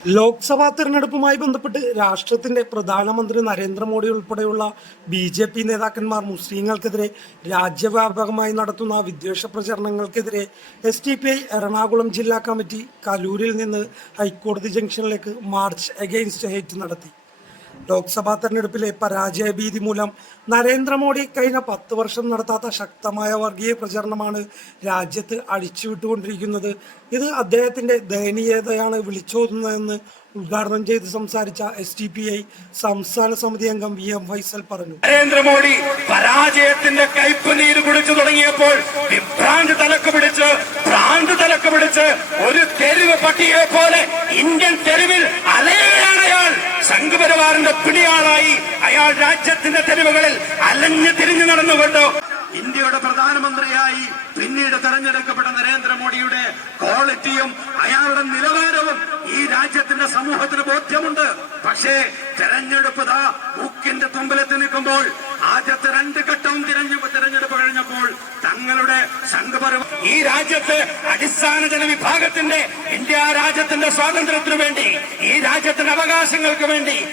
ലോക്സഭാ തെരഞ്ഞെടുപ്പുമായി ബന്ധപ്പെട്ട് രാഷ്ട്രത്തിന്റെ പ്രധാനമന്ത്രി നരേന്ദ്രമോദി ഉൾപ്പെടെയുള്ള ബി ജെ പി നേതാക്കന്മാർ മുസ്ലിങ്ങൾക്കെതിരെ രാജ്യവ്യാപകമായി നടത്തുന്ന വിദ്വേഷ പ്രചരണങ്ങൾക്കെതിരെ S D P I Ernakulam ജില്ലാ കമ്മിറ്റി കലൂരിൽ നിന്ന് ഹൈക്കോടതി ജംഗ്ഷനിലേക്ക് മാർച്ച് അഗെയിൻസ്റ്റ് ഹേറ്റ് നടത്തി. ലോക്സഭാ തെരഞ്ഞെടുപ്പിലെ പരാജയ ഭീതി മൂലം നരേന്ദ്രമോദി കഴിഞ്ഞ പത്ത് വർഷം നടത്താത്ത ശക്തമായ വർഗീയ പ്രചരണമാണ് രാജ്യത്ത് അഴിച്ചുവിട്ടുകൊണ്ടിരിക്കുന്നത്. ഇത് അദ്ദേഹത്തിന്റെ ദയനീയതയാണ് വിളിച്ചോതുന്നതെന്ന് ഉദ്ഘാടനം ചെയ്ത് സംസാരിച്ച എസ് ടി പി ഐ സംസ്ഥാന സമിതി അംഗം വി എം ഫൈസൽ പറഞ്ഞു. നരേന്ദ്രമോദി പരാജയത്തിന്റെ കൈപ്പുനീര് നീര് കുടിച്ചു തുടങ്ങിയപ്പോൾ വിഭ്രാന്ത് തലക്ക് പിടിച്ച് ഭ്രാന്ത് തലക്ക് പിടിച്ച് ഒരു തെരുവ് പട്ടിയെ പോലെ ഇന്ത്യൻ തെരുവിൽ പിടിയാളായി അയാൾ രാജ്യത്തിന്റെ തെരുവുകളിൽ അലഞ്ഞു തിരിഞ്ഞു നടന്നുകൊണ്ട്? ഇന്ത്യയുടെ പ്രധാനമന്ത്രിയായി പിന്നീട് തെരഞ്ഞെടുക്കപ്പെട്ട നരേന്ദ്രമോദിയുടെ ക്വാളിറ്റിയും അയാളുടെ നിലവാരവും ഈ രാജ്യത്തിന്റെ സമൂഹത്തിന് ബോധ്യമുണ്ട്. പക്ഷേ തെരഞ്ഞെടുപ്പ് ദാ ബുക്കിന്റെ തുമ്പലത്ത് നിൽക്കുമ്പോൾ ആദ്യത്തെ രണ്ട് ഘട്ടവും തിരഞ്ഞു തെരഞ്ഞെടുപ്പ് കഴിഞ്ഞപ്പോൾ തങ്ങളുടെ സംഘപരിവ ഈ രാജ്യത്ത് അടിസ്ഥാന ജനവിഭാഗത്തിന്റെ ഇന്ത്യ രാജ്യത്തിന്റെ സ്വാതന്ത്ര്യത്തിനു വേണ്ടി ഈ രാജ്യത്തിന്റെ അവകാശങ്ങൾക്ക് വേണ്ടി